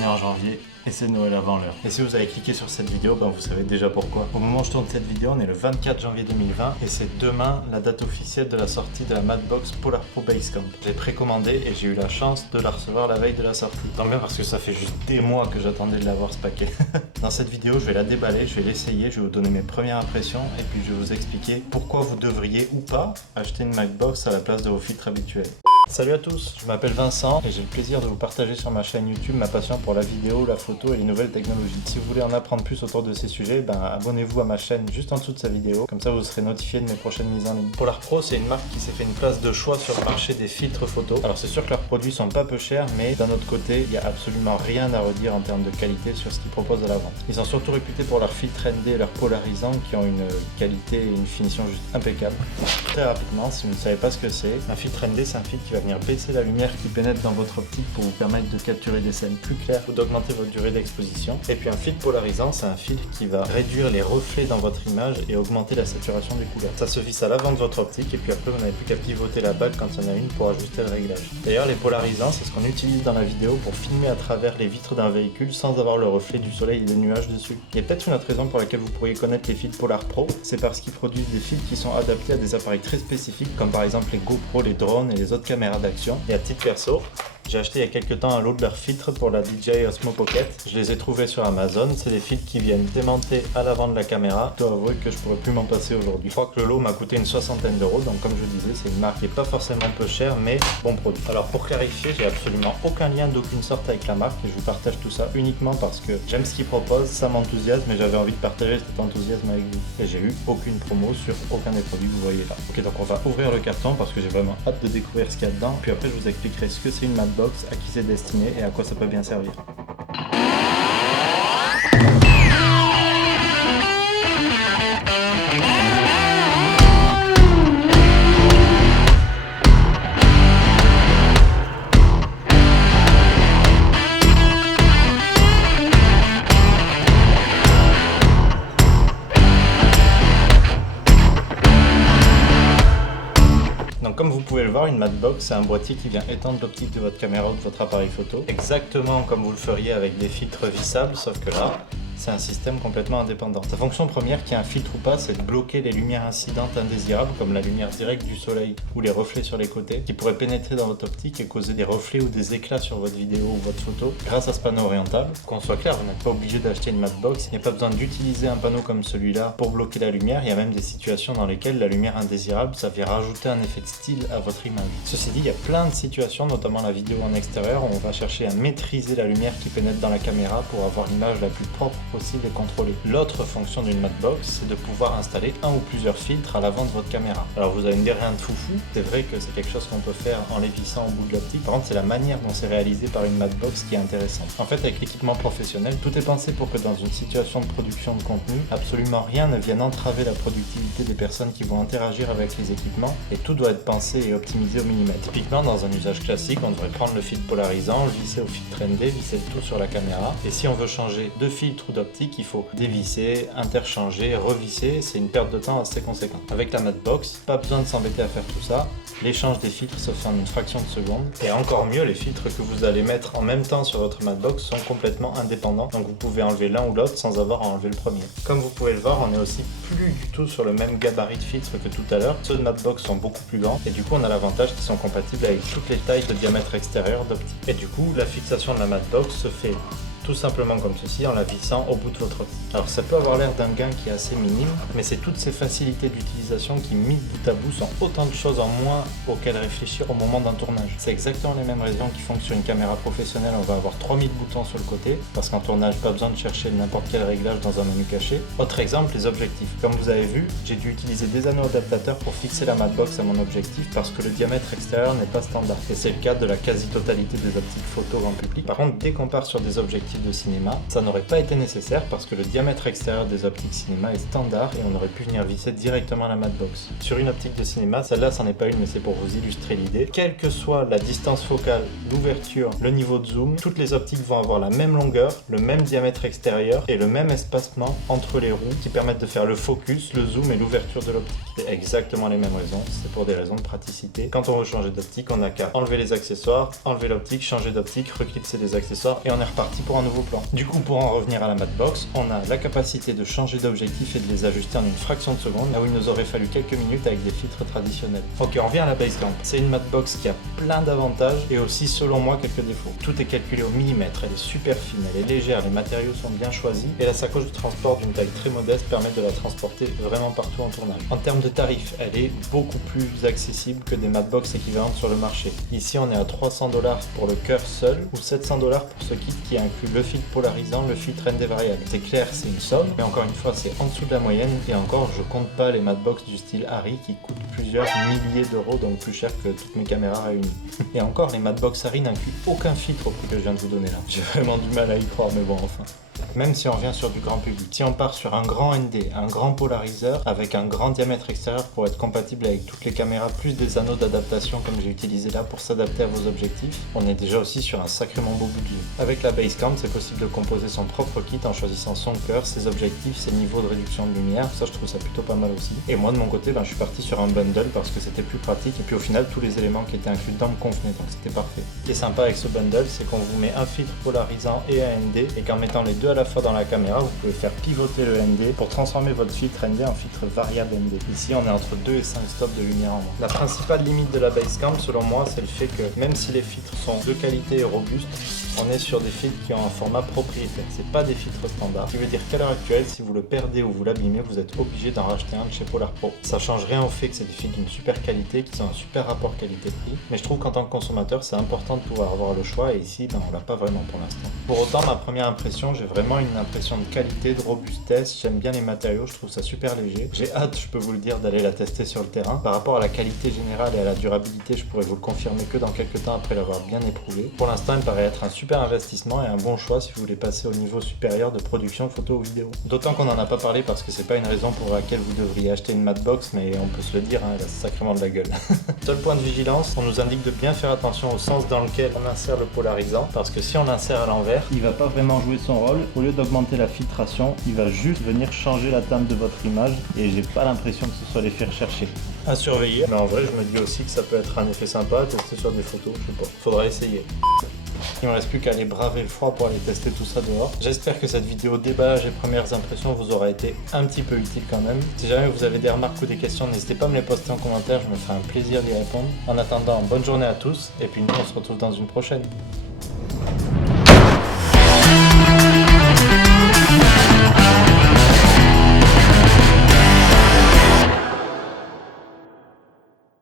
On est en janvier et c'est Noël avant l'heure. Et si vous avez cliqué sur cette vidéo, vous savez déjà pourquoi. Au moment où je tourne cette vidéo, on est le 24 janvier 2020 et c'est demain la date officielle de la sortie de la Madbox Polar Pro Basecamp. J'ai précommandé et j'ai eu la chance de la recevoir la veille de la sortie. Tant bien parce que ça fait juste des mois que j'attendais de l'avoir ce paquet. Dans cette vidéo, je vais la déballer, je vais l'essayer, je vais vous donner mes premières impressions et puis je vais vous expliquer pourquoi vous devriez ou pas acheter une Madbox à la place de vos filtres habituels. Salut à tous, je m'appelle Vincent et j'ai le plaisir de vous partager sur ma chaîne YouTube ma passion pour la vidéo, la photo et les nouvelles technologies. Si vous voulez en apprendre plus autour de ces sujets, abonnez-vous à ma chaîne juste en dessous de sa vidéo, comme ça vous serez notifié de mes prochaines mises en ligne. Polar Pro, c'est une marque qui s'est fait une place de choix sur le marché des filtres photo. Alors c'est sûr que leurs produits sont pas peu chers, mais d'un autre côté, il n'y a absolument rien à redire en termes de qualité sur ce qu'ils proposent à la vente. Ils sont surtout réputés pour leurs filtres ND et leurs polarisants qui ont une qualité et une finition juste impeccable. Très rapidement, si vous ne savez pas ce que c'est, un filtre ND, c'est un filtre qui va venir baisser la lumière qui pénètre dans votre optique pour vous permettre de capturer des scènes plus claires ou d'augmenter votre durée d'exposition. Et puis un filtre polarisant, c'est un filtre qui va réduire les reflets dans votre image et augmenter la saturation des couleurs. Ça se visse à l'avant de votre optique et puis après vous n'avez plus qu'à pivoter la balle quand il y en a une pour ajuster le réglage. D'ailleurs les polarisants, c'est ce qu'on utilise dans la vidéo pour filmer à travers les vitres d'un véhicule sans avoir le reflet du soleil et des nuages dessus. Il y a peut-être une autre raison pour laquelle vous pourriez connaître les filtres Polar Pro, c'est parce qu'ils produisent des filtres qui sont adaptés à des appareils très spécifiques comme par exemple les GoPro, les drones et les autres caméras d'action. Et à titre perso, j'ai acheté il y a quelques temps un lot de leurs filtres pour la DJI Osmo Pocket. Je les ai trouvés sur Amazon. C'est des filtres qui viennent démonter à l'avant de la caméra. Je dois avouer que je pourrais plus m'en passer aujourd'hui. Je crois que le lot m'a coûté une soixantaine d'euros. Donc comme je disais, c'est une marque qui n'est pas forcément peu chère, mais bon produit. Alors pour clarifier, j'ai absolument aucun lien d'aucune sorte avec la marque. Et je vous partage tout ça uniquement parce que j'aime ce qu'ils proposent, ça m'enthousiasme et j'avais envie de partager cet enthousiasme avec vous. Et j'ai eu aucune promo sur aucun des produits que vous voyez là. Ok, donc on va ouvrir le carton parce que j'ai vraiment hâte de découvrir ce qu'il y a dedans. Puis après, je vous expliquerai ce que c'est une Madbox, à qui c'est destiné et à quoi ça peut bien servir. Donc comme vous pouvez le voir, une Madbox, c'est un boîtier qui vient étendre l'optique de votre caméra ou de votre appareil photo, exactement comme vous le feriez avec des filtres vissables, sauf que là, c'est un système complètement indépendant. Sa fonction première, qu'il y ait un filtre ou pas, c'est de bloquer les lumières incidentes indésirables, comme la lumière directe du soleil ou les reflets sur les côtés, qui pourraient pénétrer dans votre optique et causer des reflets ou des éclats sur votre vidéo ou votre photo, grâce à ce panneau orientable. Qu'on soit clair, vous n'êtes pas obligé d'acheter une Madbox, il n'y a pas besoin d'utiliser un panneau comme celui-là pour bloquer la lumière, il y a même des situations dans lesquelles la lumière indésirable, ça vient rajouter un effet de style à votre image. Ceci dit, il y a plein de situations, notamment la vidéo en extérieur, où on va chercher à maîtriser la lumière qui pénètre dans la caméra pour avoir l'image la plus propre possible et contrôlée. L'autre fonction d'une Madbox, c'est de pouvoir installer un ou plusieurs filtres à l'avant de votre caméra. Alors vous allez me dire rien de foufou, c'est vrai que c'est quelque chose qu'on peut faire en les vissant au bout de l'optique, par contre c'est la manière dont c'est réalisé par une Madbox qui est intéressante. En fait, avec l'équipement professionnel, tout est pensé pour que dans une situation de production de contenu, absolument rien ne vienne entraver la productivité des personnes qui vont interagir avec les équipements et tout doit être pensé et optimisé au millimètre. Typiquement, dans un usage classique, on devrait prendre le filtre polarisant, le visser au filtre ND, visser le tout sur la caméra. Et si on veut changer de filtre ou d'optique, il faut dévisser, interchanger, revisser. C'est une perte de temps assez conséquente. Avec la Madbox, pas besoin de s'embêter à faire tout ça. L'échange des filtres se fait en une fraction de seconde. Et encore mieux, les filtres que vous allez mettre en même temps sur votre Madbox sont complètement indépendants. Donc vous pouvez enlever l'un ou l'autre sans avoir à enlever le premier. Comme vous pouvez le voir, on est aussi plus du tout sur le même gabarit de filtres que tout à l'heure. Ceux de Madbox sont beaucoup plus grands. Et du coup, on a l'avantage qu'ils sont compatibles avec toutes les tailles de diamètre extérieur d'optique. Et du coup, la fixation de la Madbox se fait tout simplement comme ceci en la vissant au bout de votre optique. Alors ça peut avoir l'air d'un gain qui est assez minime, mais c'est toutes ces facilités d'utilisation qui, mis bout à bout, sont autant de choses en moins auxquelles réfléchir au moment d'un tournage. C'est exactement les mêmes raisons qui font que sur une caméra professionnelle, on va avoir 3000 boutons sur le côté, parce qu'en tournage, pas besoin de chercher n'importe quel réglage dans un menu caché. Autre exemple, les objectifs. Comme vous avez vu, j'ai dû utiliser des anneaux adaptateurs pour fixer la Madbox à mon objectif parce que le diamètre extérieur n'est pas standard. Et c'est le cas de la quasi-totalité des optiques photo grand public. Par contre, dès qu'on part sur des objectifs optique de cinéma, ça n'aurait pas été nécessaire parce que le diamètre extérieur des optiques cinéma est standard et on aurait pu venir visser directement la Madbox. Sur une optique de cinéma, celle-là c'en est pas une mais c'est pour vous illustrer l'idée. Quelle que soit la distance focale, l'ouverture, le niveau de zoom, toutes les optiques vont avoir la même longueur, le même diamètre extérieur et le même espacement entre les roues qui permettent de faire le focus, le zoom et l'ouverture de l'optique. C'est exactement les mêmes raisons, c'est pour des raisons de praticité. Quand on veut changer d'optique, on n'a qu'à enlever les accessoires, enlever l'optique, changer d'optique, reclipser des accessoires et on est reparti pour un nouveau plan. Du coup, pour en revenir à la Madbox, on a la capacité de changer d'objectif et de les ajuster en une fraction de seconde, là où il nous aurait fallu quelques minutes avec des filtres traditionnels. Ok, on revient à la Basecamp. C'est une Madbox qui a plein d'avantages et aussi, selon moi, quelques défauts. Tout est calculé au millimètre, elle est super fine, elle est légère, les matériaux sont bien choisis et la sacoche de transport d'une taille très modeste permet de la transporter vraiment partout en tournage. En termes de tarifs, elle est beaucoup plus accessible que des Madbox équivalentes sur le marché. Ici, on est à 300$ pour le cœur seul ou 700$ pour ce kit qui inclut le filtre polarisant, le filtre ND variable. C'est clair, c'est une somme, mais encore une fois, c'est en dessous de la moyenne et encore, je compte pas les Madbox du style Arri qui coûtent plusieurs milliers d'euros, donc plus cher que toutes mes caméras réunies. Et encore, les Madbox Arri n'incluent aucun filtre au prix que je viens de vous donner là. J'ai vraiment du mal à y croire, mais bon, enfin. Même si on revient sur du grand public, si on part sur un grand ND, un grand polariseur avec un grand diamètre extérieur pour être compatible avec toutes les caméras, plus des anneaux d'adaptation comme j'ai utilisé là pour s'adapter à vos objectifs, on est déjà aussi sur un sacrément beau budget. Avec la Basecamp, c'est possible de composer son propre kit en choisissant son cœur, ses objectifs, ses niveaux de réduction de lumière, ça je trouve ça plutôt pas mal aussi. Et moi de mon côté, je suis parti sur un bundle parce que c'était plus pratique et puis au final tous les éléments qui étaient inclus dedans me convenaient, donc c'était parfait. Ce qui est sympa avec ce bundle, c'est qu'on vous met un filtre polarisant et un ND et qu'en mettant les deux à la fois dans la caméra, vous pouvez faire pivoter le ND pour transformer votre filtre ND en filtre variable ND. Ici, on est entre 2 et 5 stops de lumière en moins. La principale limite de la Basecamp, selon moi, c'est le fait que même si les filtres sont de qualité et robustes, on est sur des filtres qui ont un format propriétaire. C'est pas des filtres standards. Ce qui veut dire qu'à l'heure actuelle, si vous le perdez ou vous l'abîmez, vous êtes obligé d'en racheter un de chez Polar Pro. Ça change rien au fait que c'est des filtres d'une super qualité, qui ont un super rapport qualité-prix. Mais je trouve qu'en tant que consommateur, c'est important de pouvoir avoir le choix et ici, on l'a pas vraiment pour l'instant. Pour autant, ma première impression, j'ai vraiment une impression de qualité, de robustesse. J'aime bien les matériaux, je trouve ça super léger. J'ai hâte, je peux vous le dire, d'aller la tester sur le terrain. Par rapport à la qualité générale et à la durabilité, je pourrais vous le confirmer que dans quelques temps après l'avoir bien éprouvé. Pour l'instant, il paraît être un super investissement et un bon choix si vous voulez passer au niveau supérieur de production photo ou vidéo. D'autant qu'on n'en a pas parlé parce que c'est pas une raison pour laquelle vous devriez acheter une Madbox, mais on peut se le dire, elle a sacrément de la gueule. Seul point de vigilance, on nous indique de bien faire attention au sens dans lequel on insère le polarisant, parce que si on l'insère à l'envers, il va pas vraiment jouer son rôle. Au lieu d'augmenter la filtration, il va juste venir changer la teinte de votre image et j'ai pas l'impression que ce soit l'effet recherché. À surveiller, mais en vrai je me dis aussi que ça peut être un effet sympa à tester sur des photos, je sais pas, faudra essayer. Il ne me reste plus qu'à aller braver le froid pour aller tester tout ça dehors. J'espère que cette vidéo déballage et premières impressions vous aura été un petit peu utile quand même. Si jamais vous avez des remarques ou des questions, n'hésitez pas à me les poster en commentaire, je me ferai un plaisir d'y répondre. En attendant, bonne journée à tous et puis nous on se retrouve dans une prochaine.